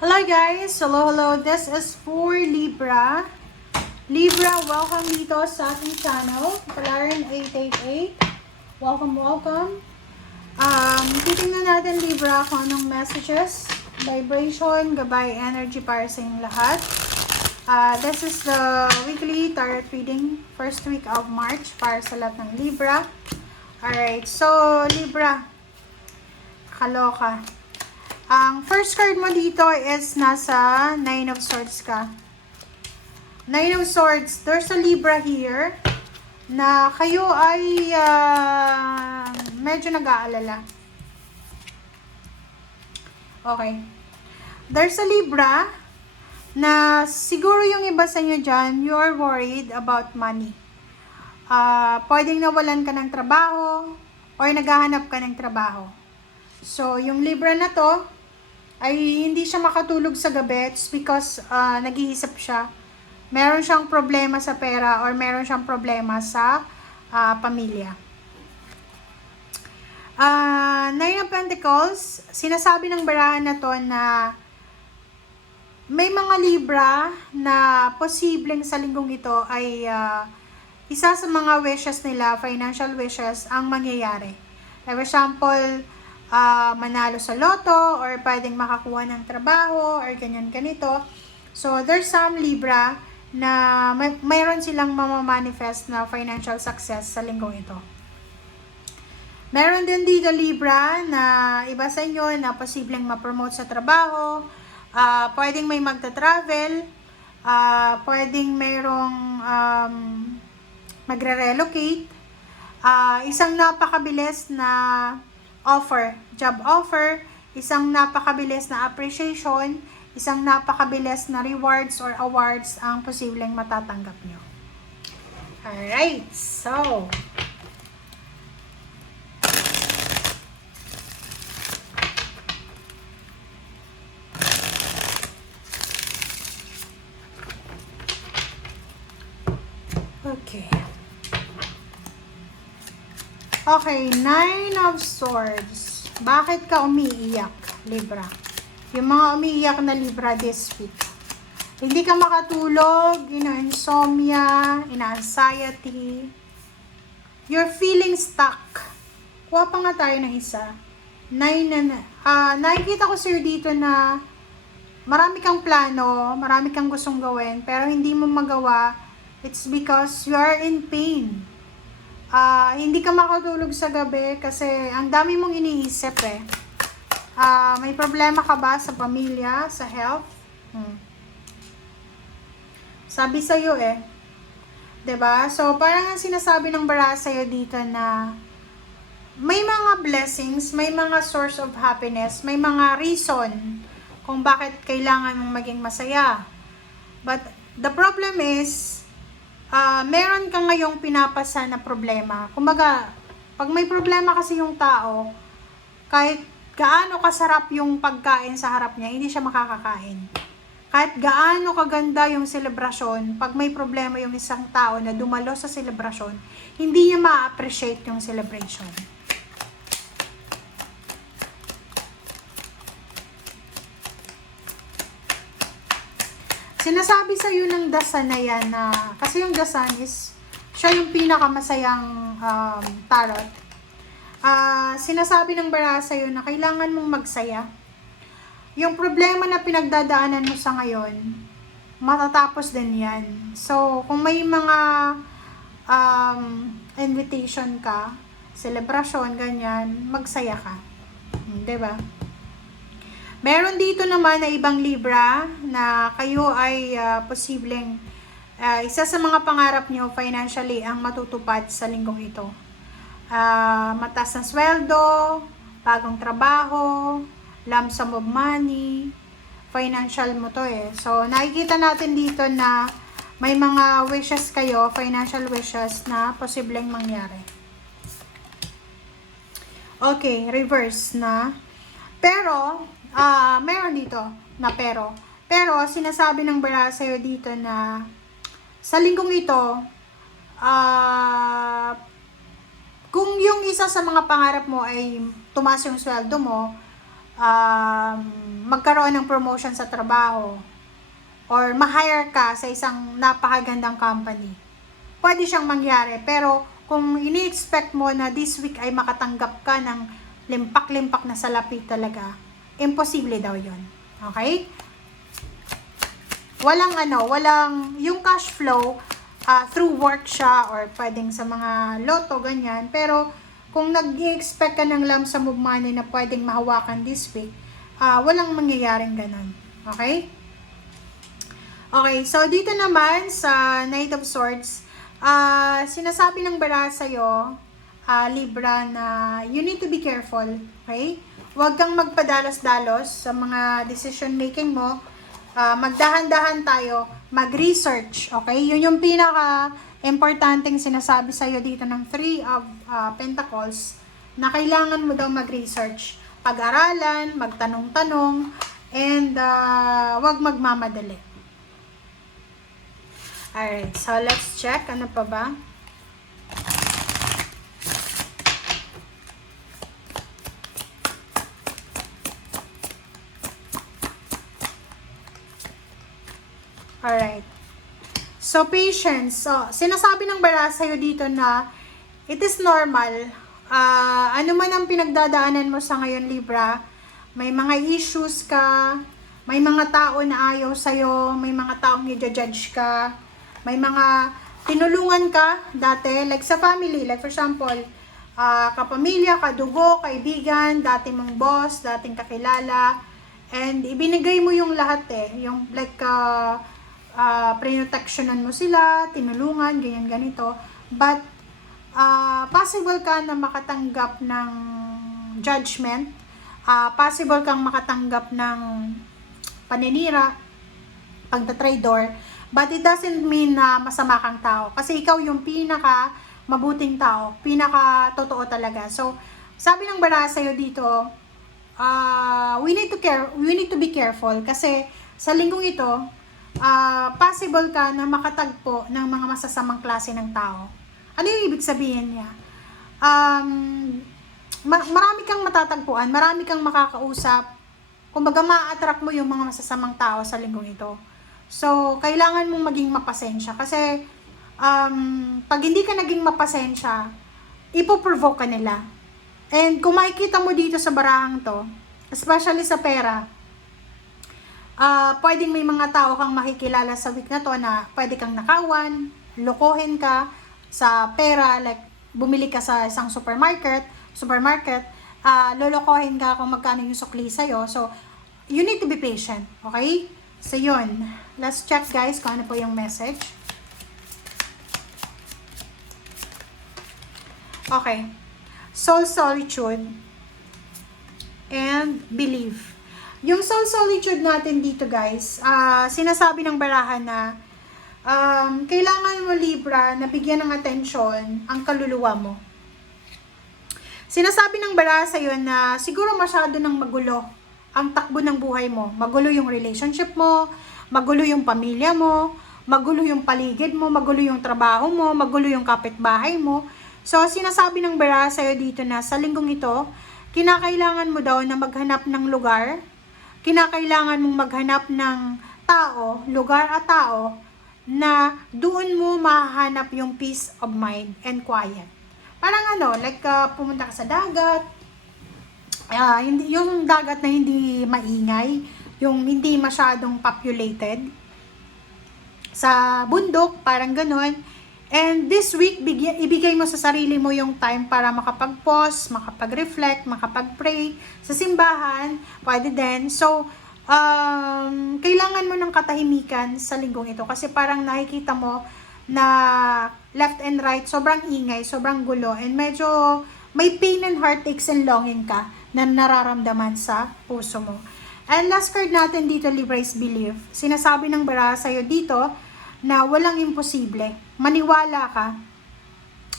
Hello guys! Hello! This is for Libra. Libra, welcome dito sa ating channel. Palarin 888. Welcome. Titingnan natin Libra kung anong messages, vibration, gabay, energy para sa inyong lahat. This is the weekly tarot reading, first week of March para sa lahat ng Libra. Alright, so Libra, kaloka. Ang first card mo dito is nasa Nine of Swords ka. Nine of Swords, there's a Libra here na kayo ay medyo nag-aalala. Okay. There's a Libra na siguro yung iba sa inyo dyan, you're worried about money. Pwedeng nawalan ka ng trabaho or naghahanap ka ng trabaho. So, yung Libra na to, ay hindi siya makatulog sa gabi. It's because nag-iisip siya. Meron siyang problema sa pera or meron siyang problema sa pamilya. Nine of Pentacles, sinasabi ng barahan na to na may mga Libra na posibleng sa linggong ito ay isa sa mga wishes nila, financial wishes, ang mangyayari. For example, manalo sa loto or pwedeng makakuha ng trabaho or ganito. So, there's some Libra na mayroon silang mamamanifest na financial success sa linggong ito. Meron din dito Libra na iba sa inyo na posibleng ma-promote sa trabaho, pwedeng may magta-travel, pwedeng mayroong magre-relocate, isang napakabilis na job offer, isang napakabilis na appreciation, isang napakabilis na rewards or awards ang posibleng matatanggap nyo. Alright, so Okay, Nine of Swords. Bakit ka umiiyak, Libra? Yung mga umiiyak na Libra this week. Hindi ka makatulog, insomnia, anxiety. You're feeling stuck. Kuha pa nga tayo ng isa. Nakikita ko sir dito na marami kang plano, marami kang gustong gawin, pero hindi mo magawa. It's because you are in pain. Hindi ka makatulog sa gabi kasi ang dami mong iniisip eh. May problema ka ba sa pamilya, sa health? Sabi sa'yo eh. 'Di ba? So, parang ang sinasabi ng bara sa'yo dito na may mga blessings, may mga source of happiness, may mga reason kung bakit kailangan mong maging masaya. But the problem is, meron ka ngayong pinapasa na problema. Kumbaga, pag may problema kasi yung tao, kahit gaano kasarap yung pagkain sa harap niya, hindi siya makakakain. Kahit gaano kaganda yung selebrasyon, pag may problema yung isang tao na dumalo sa selebrasyon, hindi niya ma-appreciate yung celebration. Sinasabi sa iyo ng dasan na yan na, kasi yung dasan is, siya yung pinakamasayang tarot. Sinasabi ng bara sa iyo na kailangan mong magsaya. Yung problema na pinagdadaanan mo sa ngayon, matatapos din yan. So, kung may mga invitation ka, celebration, ganyan, magsaya ka. Diba? Meron dito naman na ibang Libra na kayo ay posibleng isa sa mga pangarap nyo financially ang matutupad sa linggong ito. Mataas na sweldo, bagong trabaho, lump sum of money, financial mo to eh. So, nakikita natin dito na may mga wishes kayo, financial wishes na posibleng mangyari. Okay, reverse na. Pero, meron dito na pero sinasabi ng bara sa'yo dito na sa linggong ito, kung yung isa sa mga pangarap mo ay tumaas yung sweldo mo, magkaroon ng promotion sa trabaho or ma-hire ka sa isang napakagandang company. Pwede siyang mangyari, pero kung ini-expect mo na this week ay makatanggap ka ng limpak-limpak na salapi talaga, imposible daw yon. Okay? Walang yung cash flow through work siya or pwedeng sa mga loto, ganyan. Pero kung nag-expect ka ng lump sum of money na pwedeng mahawakan this week, walang mangyayaring ganun. Okay? Okay, so dito naman sa Knight of Swords, sinasabi ng bara sa'yo, Libra, na you need to be careful, okay? Huwag kang magpadalos-dalos sa mga decision making mo. Magdahan-dahan tayo, mag-research, okay? Yun yung pinaka-importanting sinasabi sa'yo dito ng Three of Pentacles, na kailangan mo daw mag-research. Pag-aralan, magtanong-tanong, and huwag magmamadali. Alright, so let's check. Ano pa ba? Alright. So, patience. So, sinasabi ng bara sa'yo dito na it is normal. Ano man ang pinagdadaanan mo sa ngayon, Libra, may mga issues ka, may mga tao na ayaw sa'yo, may mga taong i-judge ka, may mga tinulungan ka dati, like sa family, like for example, kapamilya, kadugo, kaibigan, dating mong boss, dating kakilala, and ibinigay mo yung lahat yung like, pre-protectionan mo sila, tinulungan, ganyan ganito, but, possible ka na makatanggap ng judgment, possible kang makatanggap ng paninira, pagtatraidor, but it doesn't mean na masama kang tao. Kasi ikaw yung pinaka mabuting tao, pinaka totoo talaga. So, sabi ng bara sa'yo dito, we need to be careful kasi sa linggong ito, possible ka na makatagpo ng mga masasamang klase ng tao. Ano yung ibig sabihin niya? Marami kang matatagpuan, marami kang makakausap, kumbaga ma-attract mo yung mga masasamang tao sa linggong ito. So, kailangan mong maging mapasensya kasi pag hindi ka naging mapasensya, ipoprovoke ka nila. And kung makikita mo dito sa barahang to, especially sa pera, pwedeng may mga tao kang makikilala sa week na to na pwede kang nakawan, lokohin ka sa pera, like bumili ka sa isang supermarket, lolokohin ka kung magkano yung sukli sa'yo. So, you need to be patient, okay? So, yun. Let's check, guys, kung ano po yung message. Okay. Soul solitude and belief. Yung soul solitude natin dito, guys, sinasabi ng barahan na kailangan mo, Libra, na bigyan ng atensyon ang kaluluwa mo. Sinasabi ng bara sa'yo na siguro masyado nang magulo ang takbo ng buhay mo. Magulo yung relationship mo, magulo yung pamilya mo, magulo yung paligid mo, magulo yung trabaho mo, magulo yung kapitbahay mo. So, sinasabi ng bara sa'yo dito na sa linggong ito, kinakailangan mo daw na maghanap ng lugar, kinakailangan mong maghanap ng tao, lugar at tao, na doon mo mahanap yung peace of mind and quiet. Parang like pumunta ka sa dagat, yung dagat na hindi maingay, yung hindi masyadong populated, sa bundok, parang ganun. And this week, ibigay mo sa sarili mo yung time para makapag-pause, makapag-reflect, makapag-pray sa simbahan, pwede din. So, kailangan mo ng katahimikan sa linggong ito kasi parang nakikita mo na left and right, sobrang ingay, sobrang gulo, and medyo may pain and heartaches and longing ka na nararamdaman sa puso mo. And last card natin dito, Libra, is belief. Sinasabi ng bara sa'yo dito na walang imposible. Maniwala ka.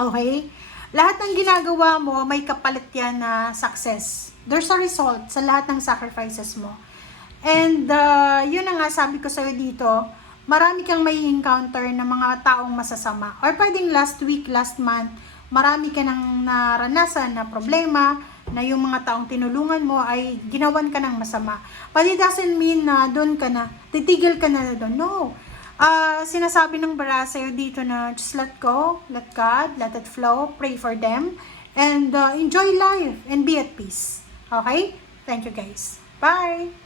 Okay? Lahat ng ginagawa mo, may kapalit yan na success. There's a result sa lahat ng sacrifices mo. And yun na nga, sabi ko sa'yo dito, marami kang may encounter na mga taong masasama. Or pwedeng last week, last month, marami ka nang naranasan na problema, na yung mga taong tinulungan mo ay ginawan ka ng masama. But it doesn't mean na doon ka na, titigil ka na doon. No. Sinasabi ng bara sa'yo dito na just let go, let God, let it flow, pray for them, and enjoy life and be at peace. Okay? Thank you guys. Bye!